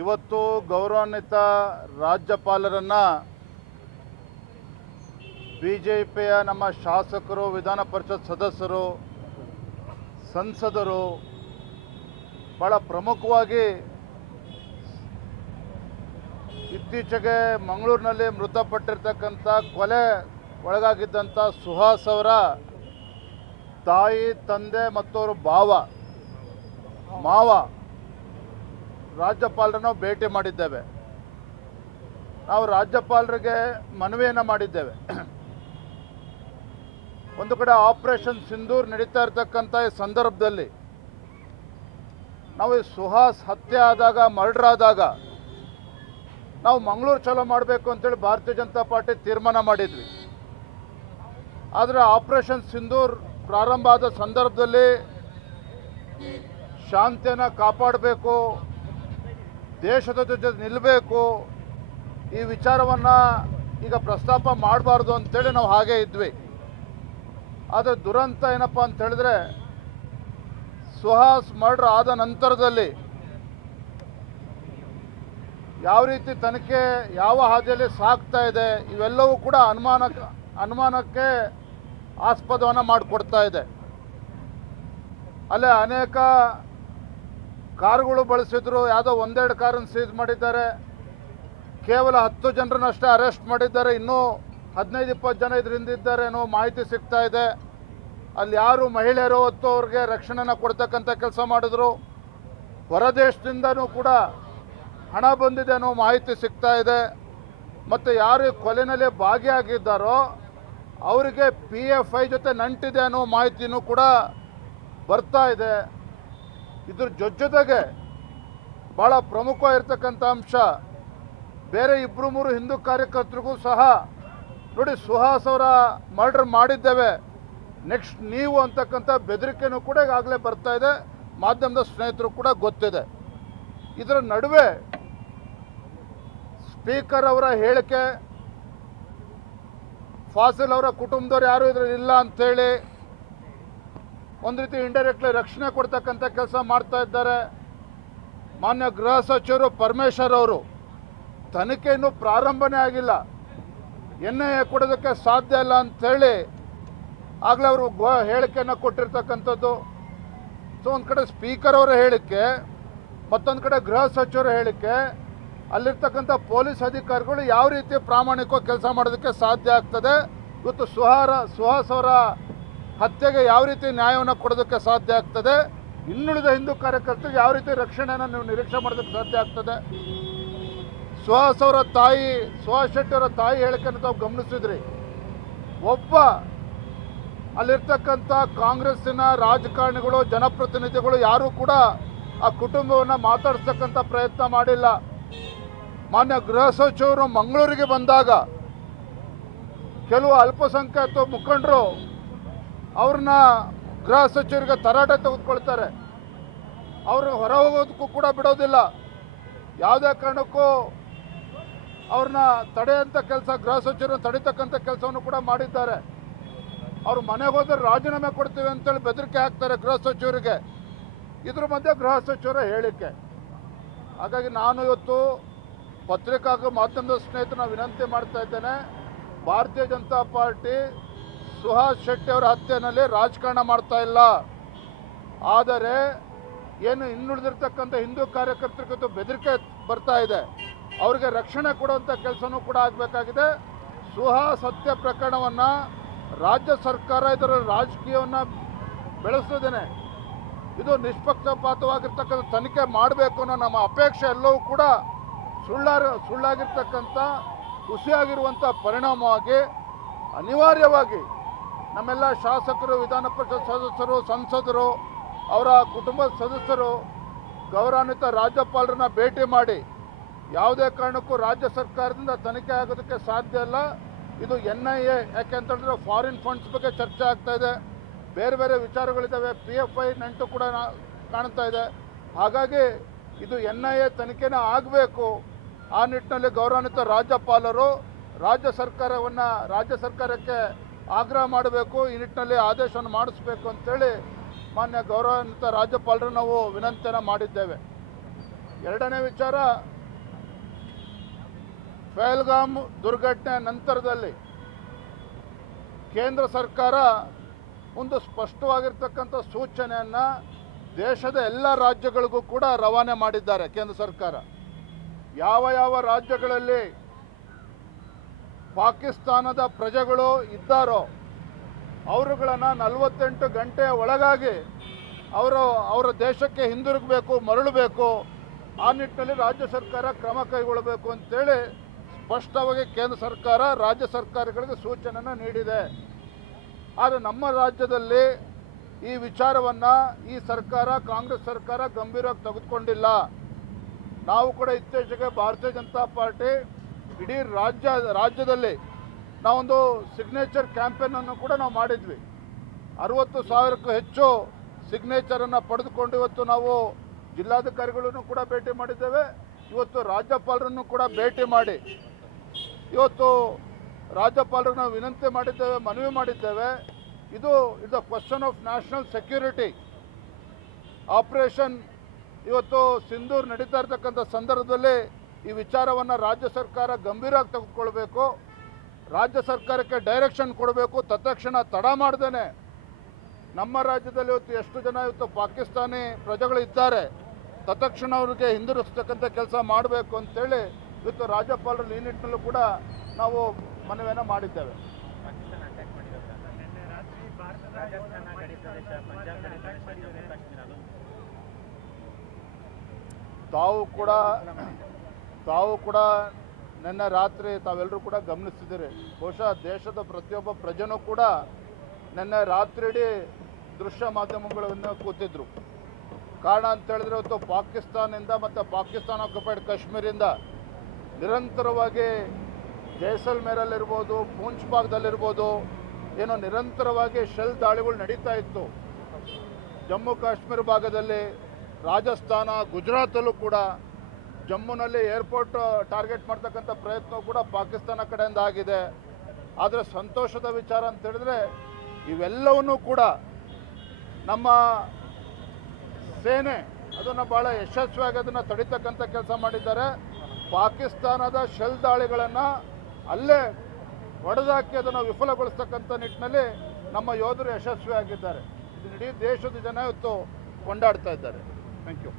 ಇವತ್ತು ಗೌರವಾನ್ವಿತ ರಾಜ್ಯಪಾಲರನ್ನು ಬಿ ಜೆ ಪಿಯ ನಮ್ಮ ಶಾಸಕರು, ವಿಧಾನ ಪರಿಷತ್ ಸದಸ್ಯರು, ಸಂಸದರು ಭಾಳ ಪ್ರಮುಖವಾಗಿ ಇತ್ತೀಚೆಗೆ ಮಂಗಳೂರಿನಲ್ಲಿ ಮೃತಪಟ್ಟಿರ್ತಕ್ಕಂಥ ಕೊಲೆ ಒಳಗಾಗಿದ್ದಂಥ ಸುಹಾಸ್ ಅವರ ತಾಯಿ, ತಂದೆ ಮತ್ತು ಭಾವ, ಮಾವ ರಾಜ್ಯಪಾಲರನ್ನು ಭೇಟಿ ಮಾಡಿದ್ದೇವೆ. ನಾವು ರಾಜ್ಯಪಾಲರಿಗೆ ಮನವಿಯನ್ನು ಮಾಡಿದ್ದೇವೆ. ಒಂದು ಕಡೆ ಆಪರೇಷನ್ ಸಿಂಧೂರ್ ನಡೀತಾ ಇರತಕ್ಕಂಥ ಈ ಸಂದರ್ಭದಲ್ಲಿ ನಾವು ಈ ಸುಹಾಸ್ ಹತ್ಯೆ ಆದಾಗ, ಮರ್ಡರ್ ಆದಾಗ ನಾವು ಮಂಗಳೂರು ಚಲೋ ಮಾಡಬೇಕು ಅಂತೇಳಿ ಭಾರತೀಯ ಜನತಾ ಪಾರ್ಟಿ ತೀರ್ಮಾನ ಮಾಡಿದ್ವಿ. ಆದರೆ ಆಪರೇಷನ್ ಸಿಂಧೂರ್ ಪ್ರಾರಂಭ ಆದ ಸಂದರ್ಭದಲ್ಲಿ ಶಾಂತಿಯನ್ನು ಕಾಪಾಡಬೇಕು ದೇಶದ ಜೊತೆ ನಿಲ್ಲಬೇಕು ಈ ವಿಚಾರವನ್ನು ಈಗ ಪ್ರಸ್ತಾಪ ಮಾಡಬಾರ್ದು ಅಂತೇಳಿ ನಾವು ಹಾಗೆ ಇದ್ವಿ. ಆದರೆ ದುರಂತ ಏನಪ್ಪ ಅಂತ ಹೇಳಿದ್ರೆ ಸುಹಾಸ್ ಮರ್ಡರ್ ಆದ ನಂತರದಲ್ಲಿ ಯಾವ ರೀತಿ ತನಿಖೆ ಯಾವ ಹಾದಿಯಲ್ಲಿ ಸಾಗ್ತಾ ಇದೆ, ಇವೆಲ್ಲವೂ ಕೂಡ ಅನುಮಾನ ಅನುಮಾನಕ್ಕೆ ಆಸ್ಪದವನ್ನು ಮಾಡಿಕೊಡ್ತಾ ಇದೆ. ಅಲ್ಲೇ ಅನೇಕ ಕಾರುಗಳು ಬಳಸಿದ್ರು ಯಾವುದೋ ಒಂದೆರಡು ಕಾರನ್ನು ಸೀಸ್ ಮಾಡಿದ್ದಾರೆ. ಕೇವಲ ಹತ್ತು ಜನರನ್ನಷ್ಟೇ ಅರೆಸ್ಟ್ ಮಾಡಿದ್ದಾರೆ. ಇನ್ನೂ ಹದಿನೈದು, ಇಪ್ಪತ್ತು ಜನ ಇದರಿಂದ ಇದ್ದಾರೆ ಅನ್ನೋ ಮಾಹಿತಿ ಸಿಗ್ತಾ ಇದೆ. ಅಲ್ಲಿ ಯಾರು ಮಹಿಳೆಯರು ಹೊತ್ತು ಅವ್ರಿಗೆ ರಕ್ಷಣೆನ ಕೊಡ್ತಕ್ಕಂಥ ಕೆಲಸ ಮಾಡಿದ್ರು. ಹೊರದೇಶದಿಂದನೂ ಕೂಡ ಹಣ ಬಂದಿದೆ ಅನ್ನೋ ಮಾಹಿತಿ ಸಿಗ್ತಾ ಇದೆ. ಮತ್ತು ಯಾರು ಕೊಲೆನಲ್ಲಿ ಭಾಗಿಯಾಗಿದ್ದಾರೋ ಅವರಿಗೆ ಪಿ ಎಫ್ ಐ ಜೊತೆ ನಂಟಿದೆ ಅನ್ನೋ ಮಾಹಿತಿನೂ ಕೂಡ ಬರ್ತಾ ಇದೆ. ಇದ್ರ ಜೊತೆಗೆ ಭಾಳ ಪ್ರಮುಖವಾಗಿರ್ತಕ್ಕಂಥ ಅಂಶ. ಬೇರೆ ಇಬ್ಬರು ಮೂರು ಹಿಂದೂ ಕಾರ್ಯಕರ್ತರಿಗೂ ಸಹ ನೋಡಿ ಸುಹಾಸ್ ಅವರ ಮರ್ಡರ್ ಮಾಡಿದ್ದೇವೆ. ನೆಕ್ಸ್ಟ್ ನೀವು ಅಂತಕ್ಕಂಥ ಬೆದರಿಕೆನೂ ಕೂಡ ಈಗಾಗಲೇ ಬರ್ತಾ ಇದೆ. ಮಾಧ್ಯಮದ ಸ್ನೇಹಿತರು ಕೂಡ ಗೊತ್ತಿದೆ. ಇದರ ನಡುವೆ ಸ್ಪೀಕರ್ ಅವರ ಹೇಳಿಕೆ, ಫಾಸಿಲ್ ಅವರ ಕುಟುಂಬದವ್ರು ಯಾರು ಇದರಲ್ಲಿ ಇಲ್ಲ ಅಂಥೇಳಿ ಒಂದು ರೀತಿ ಇಂಡೈರೆಕ್ಟ್ಲಿ ರಕ್ಷಣೆ ಕೊಡ್ತಕ್ಕಂಥ ಕೆಲಸ ಮಾಡ್ತಾ ಇದ್ದಾರೆ. ಮಾನ್ಯ ಗೃಹ ಸಚಿವರು ಪರಮೇಶ್ವರ್ ಅವರು, ತನಿಖೆ ಇನ್ನೂ ಪ್ರಾರಂಭನೇ ಆಗಿಲ್ಲ. ಎನ್ ಎ ಕೊಡೋದಕ್ಕೆ ಸಾಧ್ಯ ಇಲ್ಲ ಅಂಥೇಳಿ ಆಗಲೇ ಅವರು ಗೋ ಹೇಳಿಕೆಯನ್ನು ಕೊಟ್ಟಿರ್ತಕ್ಕಂಥದ್ದು. ಸೊ ಒಂದು ಕಡೆ ಸ್ಪೀಕರ್ ಅವರ ಹೇಳಿಕೆ, ಮತ್ತೊಂದು ಕಡೆ ಗೃಹ ಸಚಿವರ ಹೇಳಿಕೆ, ಅಲ್ಲಿರ್ತಕ್ಕಂಥ ಪೊಲೀಸ್ ಅಧಿಕಾರಿಗಳು ಯಾವ ರೀತಿ ಪ್ರಾಮಾಣಿಕವಾಗಿ ಕೆಲಸ ಮಾಡೋದಕ್ಕೆ ಸಾಧ್ಯ ಆಗ್ತದೆ? ಇವತ್ತು ಸುಹಾರ, ಸುಹಾಸ್ ಅವರ ಹತ್ಯೆಗೆ ಯಾವ ರೀತಿ ನ್ಯಾಯವನ್ನು ಕೊಡೋದಕ್ಕೆ ಸಾಧ್ಯ ಆಗ್ತದೆ? ಇನ್ನುಳಿದ ಹಿಂದೂ ಕಾರ್ಯಕರ್ತರಿಗೆ ಯಾವ ರೀತಿ ರಕ್ಷಣೆಯನ್ನು ನೀವು ನಿರೀಕ್ಷೆ ಮಾಡೋದಕ್ಕೆ ಸಾಧ್ಯ ಆಗ್ತದೆ? ಸುಹಾಸ್ ಅವರ ತಾಯಿ ಸುಹಾಸ್ ಶೆಟ್ಟಿ ಅವರ ತಾಯಿ ಹೇಳಿಕೆಯನ್ನು ತಾವು ಗಮನಿಸಿದ್ರಿ. ಒಬ್ಬ ಅಲ್ಲಿರ್ತಕ್ಕಂಥ ಕಾಂಗ್ರೆಸ್ಸಿನ ರಾಜಕಾರಣಿಗಳು, ಜನಪ್ರತಿನಿಧಿಗಳು ಯಾರೂ ಕೂಡ ಆ ಕುಟುಂಬವನ್ನು ಮಾತಾಡಿಸ್ತಕ್ಕಂಥ ಪ್ರಯತ್ನ ಮಾಡಿಲ್ಲ. ಮಾನ್ಯ ಗೃಹ ಸಚಿವರು ಮಂಗಳೂರಿಗೆ ಬಂದಾಗ ಕೆಲವು ಅಲ್ಪಸಂಖ್ಯಾತ ಮುಖಂಡರು ಅವ್ರನ್ನ ಗೃಹ ಸಚಿವರಿಗೆ ತರಾಟೆ ತೆಗೆದುಕೊಳ್ತಾರೆ. ಅವರು ಹೊರ ಹೋಗೋದಕ್ಕೂ ಕೂಡ ಬಿಡೋದಿಲ್ಲ. ಯಾವುದೇ ಕಾರಣಕ್ಕೂ ಅವ್ರನ್ನ ತಡೆಯಂಥ ಕೆಲಸ, ಗೃಹ ಸಚಿವರು ತಡಿತಕ್ಕಂಥ ಕೆಲಸವನ್ನು ಕೂಡ ಮಾಡಿದ್ದಾರೆ. ಅವ್ರು ಮನೆಗೆ ಹೋದ್ರೆ ರಾಜೀನಾಮೆ ಕೊಡ್ತೀವಿ ಅಂತೇಳಿ ಬೆದರಿಕೆ ಹಾಕ್ತಾರೆ ಗೃಹ ಸಚಿವರಿಗೆ. ಇದ್ರ ಮಧ್ಯೆ ಗೃಹ ಸಚಿವರ ಹೇಳಿಕೆ. ಹಾಗಾಗಿ ನಾನು ಇವತ್ತು ಪತ್ರಿಕಾ ಮಾಧ್ಯಮದ ಸ್ನೇಹಿತನ ವಿನಂತಿ ಮಾಡ್ತಾ ಇದ್ದೇನೆ. ಭಾರತೀಯ ಜನತಾ ಪಾರ್ಟಿ ಸುಹಾಸ್ ಶೆಟ್ಟಿ ಅವರ ಹತ್ಯೆನಲ್ಲಿ ರಾಜಕಾರಣ ಮಾಡ್ತಾ ಇಲ್ಲ. ಆದರೆ ಏನು ಇನ್ನುಳಿದಿರ್ತಕ್ಕಂಥ ಹಿಂದೂ ಕಾರ್ಯಕರ್ತರಿಗೂ ಬೆದರಿಕೆ ಬರ್ತಾ ಇದೆ. ಅವರಿಗೆ ರಕ್ಷಣೆ ಕೊಡುವಂಥ ಕೆಲಸನೂ ಕೂಡ ಆಗಬೇಕಾಗಿದೆ. ಸುಹಾಸ್ ಹತ್ಯೆ ಪ್ರಕರಣವನ್ನು ರಾಜ್ಯ ಸರ್ಕಾರ ಇದರ ರಾಜಕೀಯವನ್ನು ಬೆಳೆಸಿದ್ದೇನೆ ಇದು ನಿಷ್ಪಕ್ಷಪಾತವಾಗಿರ್ತಕ್ಕಂಥ ತನಿಖೆ ಮಾಡಬೇಕು ಅನ್ನೋ ನಮ್ಮ ಅಪೇಕ್ಷೆ ಎಲ್ಲವೂ ಕೂಡ ಸುಳ್ಳಾರ, ಸುಳ್ಳಾಗಿರ್ತಕ್ಕಂಥ ಹುಸಿಯಾಗಿರುವಂಥ ಪರಿಣಾಮವಾಗಿ, ಅನಿವಾರ್ಯವಾಗಿ ನಮ್ಮೆಲ್ಲ ಶಾಸಕರು, ವಿಧಾನ ಪರಿಷತ್ ಸದಸ್ಯರು, ಸಂಸದರು, ಅವರ ಕುಟುಂಬದ ಸದಸ್ಯರು ಗೌರವಾನ್ವಿತ ರಾಜ್ಯಪಾಲರನ್ನ ಭೇಟಿ ಮಾಡಿ ಯಾವುದೇ ಕಾರಣಕ್ಕೂ ರಾಜ್ಯ ಸರ್ಕಾರದಿಂದ ತನಿಖೆ ಆಗೋದಕ್ಕೆ ಸಾಧ್ಯ ಇಲ್ಲ. ಇದು ಎನ್ ಐ ಎ ಯಾಕೆಂತಂದರೆ ಫಾರಿನ್ ಫಂಡ್ಸ್ ಬಗ್ಗೆ ಚರ್ಚೆ ಆಗ್ತಾ ಇದೆ. ಬೇರೆ ಬೇರೆ ವಿಚಾರಗಳಿದ್ದಾವೆ. ಪಿ ಎಫ್ ಐ ನಂಟು ಕೂಡ ಕಾಣ್ತಾ ಇದೆ. ಹಾಗಾಗಿ ಇದು ಎನ್ ಐ ಎ ತನಿಖೆನೇ ಆಗಬೇಕು. ಆ ನಿಟ್ಟಿನಲ್ಲಿ ಗೌರವಾನ್ವಿತ ರಾಜ್ಯಪಾಲರು ರಾಜ್ಯ ಸರ್ಕಾರವನ್ನು, ರಾಜ್ಯ ಸರ್ಕಾರಕ್ಕೆ ಆಗ್ರಹ ಮಾಡಬೇಕು, ಈ ನಿಟ್ಟಿನಲ್ಲಿ ಆದೇಶವನ್ನು ಮಾಡಿಸ್ಬೇಕು ಅಂತೇಳಿ ಮಾನ್ಯ ಗೌರವಾನ್ವಿತ ರಾಜ್ಯಪಾಲರು ನಾವು ವಿನಂತಿಯನ್ನು ಮಾಡಿದ್ದೇವೆ. ಎರಡನೇ ವಿಚಾರ, ಪಹಲ್ಗಾಮ್ ದುರ್ಘಟನೆ ನಂತರದಲ್ಲಿ ಕೇಂದ್ರ ಸರ್ಕಾರ ಒಂದು ಸ್ಪಷ್ಟವಾಗಿರ್ತಕ್ಕಂಥ ಸೂಚನೆಯನ್ನು ದೇಶದ ಎಲ್ಲ ರಾಜ್ಯಗಳಿಗೂ ಕೂಡ ರವಾನೆ ಮಾಡಿದ್ದಾರೆ ಕೇಂದ್ರ ಸರ್ಕಾರ. ಯಾವ ಯಾವ ರಾಜ್ಯಗಳಲ್ಲಿ ಪಾಕಿಸ್ತಾನದ ಪ್ರಜೆಗಳು ಇದ್ದಾರೋ, ಅವರುಗಳನ್ನು ನಲವತ್ತೆಂಟು ಗಂಟೆಯ ಒಳಗಾಗಿ ಅವರು ಅವರ ದೇಶಕ್ಕೆ ಹಿಂದಿರುಗಬೇಕು, ಮರಳಬೇಕು, ಆ ನಿಟ್ಟಿನಲ್ಲಿ ರಾಜ್ಯ ಸರ್ಕಾರ ಕ್ರಮ ಕೈಗೊಳ್ಳಬೇಕು ಅಂತೇಳಿ ಸ್ಪಷ್ಟವಾಗಿ ಕೇಂದ್ರ ಸರ್ಕಾರ, ರಾಜ್ಯ ಸರ್ಕಾರಗಳಿಗೆ ಸೂಚನೆಯನ್ನು ನೀಡಿದೆ. ಆದರೆ ನಮ್ಮ ರಾಜ್ಯದಲ್ಲಿ ಈ ವಿಚಾರವನ್ನು ಈ ಸರ್ಕಾರ, ಕಾಂಗ್ರೆಸ್ ಸರ್ಕಾರ ಗಂಭೀರವಾಗಿ ತೆಗೆದುಕೊಂಡಿಲ್ಲ. ನಾವು ಕೂಡ ಇತ್ತೀಚೆಗೆ ಭಾರತೀಯ ಜನತಾ ಪಾರ್ಟಿ ಇಡೀ ರಾಜ್ಯ, ರಾಜ್ಯದಲ್ಲಿ ನಾವೊಂದು ಸಿಗ್ನೇಚರ್ ಕ್ಯಾಂಪೇನನ್ನು ಕೂಡ ನಾವು ಮಾಡಿದ್ವಿ. ಅರವತ್ತು ಸಾವಿರಕ್ಕೂ ಹೆಚ್ಚು ಸಿಗ್ನೇಚರನ್ನು ಪಡೆದುಕೊಂಡು ಇವತ್ತು ನಾವು ಜಿಲ್ಲಾಧಿಕಾರಿಗಳನ್ನು ಕೂಡ ಭೇಟಿ ಮಾಡಿದ್ದೇವೆ. ಇವತ್ತು ರಾಜ್ಯಪಾಲರನ್ನು ಕೂಡ ಭೇಟಿ ಮಾಡಿ, ಇವತ್ತು ರಾಜ್ಯಪಾಲರನ್ನು ವಿನಂತಿ ಮಾಡಿದ್ದೇವೆ, ಮನವಿ ಮಾಡಿದ್ದೇವೆ. ಇದು is a question of national security operation ಇವತ್ತು ಸಿಂಧೂರ್ ನಡೀತಾ ಇರ್ತಕ್ಕಂಥ ಸಂದರ್ಭದಲ್ಲಿ ಈ ವಿಚಾರವನ್ನು ರಾಜ್ಯ ಸರ್ಕಾರ ಗಂಭೀರವಾಗಿ ತೆಗೆದುಕೊಳ್ಬೇಕು. ರಾಜ್ಯ ಸರ್ಕಾರಕ್ಕೆ ಡೈರೆಕ್ಷನ್ ಕೊಡಬೇಕು. ತತ್ಕ್ಷಣ ತಡ ಮಾಡ್ದೇನೆ. ನಮ್ಮ ರಾಜ್ಯದಲ್ಲಿ ಇವತ್ತು ಎಷ್ಟು ಜನ ಇವತ್ತು ಪಾಕಿಸ್ತಾನಿ ಪ್ರಜೆಗಳಿದ್ದಾರೆ ತತ್ಕ್ಷಣ ಅವ್ರಿಗೆ ಹಿಂದಿರುಗಿಸ್ತಕ್ಕಂಥ ಕೆಲಸ ಮಾಡಬೇಕು ಅಂತೇಳಿ ಇವತ್ತು ರಾಜ್ಯಪಾಲರು ಈ ನಿಟ್ಟಿನಲ್ಲೂ ಕೂಡ ನಾವು ಮನವಿಯನ್ನು ಮಾಡಿದ್ದೇವೆ. ತಾವು ಕೂಡ ತಾವು ಕೂಡ ನಿನ್ನೆ ರಾತ್ರಿ ತಾವೆಲ್ಲರೂ ಕೂಡ ಗಮನಿಸ್ತಿದ್ದೀರಿ ಬಹುಶಃ ದೇಶದ ಪ್ರತಿಯೊಬ್ಬ ಪ್ರಜೆನೂ ಕೂಡ ನಿನ್ನೆ ರಾತ್ರಿಡೀ ದೃಶ್ಯ ಮಾಧ್ಯಮಗಳನ್ನು ಕೂತಿದ್ರು. ಕಾರಣ ಅಂತ ಹೇಳಿದ್ರೆ ಇವತ್ತು ಪಾಕಿಸ್ತಾನದಿಂದ ಮತ್ತು ಪಾಕಿಸ್ತಾನ ಆಕ್ಯುಪೈಡ್ ಕಾಶ್ಮೀರಿಂದ ನಿರಂತರವಾಗಿ ಜೈಸಲ್ಮೇರಲ್ಲಿರ್ಬೋದು ಪೂಂಚ್ ಭಾಗದಲ್ಲಿರ್ಬೋದು ಏನೋ ನಿರಂತರವಾಗಿ ಶೆಲ್ ದಾಳಿಗಳು ನಡೀತಾ ಇತ್ತು. ಜಮ್ಮು ಕಾಶ್ಮೀರ ಭಾಗದಲ್ಲಿ ರಾಜಸ್ಥಾನ, ಗುಜರಾತಲ್ಲೂ ಕೂಡ ಜಮ್ಮುನಲ್ಲಿ ಏರ್ಪೋರ್ಟ್ ಟಾರ್ಗೆಟ್ ಮಾಡ್ತಕ್ಕಂಥ ಪ್ರಯತ್ನ ಕೂಡ ಪಾಕಿಸ್ತಾನ ಕಡೆಯಿಂದ ಆಗಿದೆ. ಆದರೆ ಸಂತೋಷದ ವಿಚಾರ ಅಂತ ಹೇಳಿದ್ರೆ ಇವೆಲ್ಲವನ್ನೂ ಕೂಡ ನಮ್ಮ ಸೇನೆ ಅದನ್ನು ಭಾಳ ಯಶಸ್ವಿಯಾಗಿ ಅದನ್ನು ತಡಿತಕ್ಕಂಥ ಕೆಲಸ ಮಾಡಿದ್ದಾರೆ. ಪಾಕಿಸ್ತಾನದ ಶೆಲ್ ದಾಳಿಗಳನ್ನು ಅಲ್ಲೇ ಹೊಡೆದಾಕಿ ಅದನ್ನು ವಿಫಲಗೊಳಿಸ್ತಕ್ಕಂಥ ನಿಟ್ಟಿನಲ್ಲಿ ನಮ್ಮ ಯೋಧರು ಯಶಸ್ವಿಯಾಗಿದ್ದಾರೆ. ಇದನ್ನಿಡೀ ದೇಶದ ಜನ ಇವತ್ತು ಕೊಂಡಾಡ್ತಾ ಇದ್ದಾರೆ. Thank you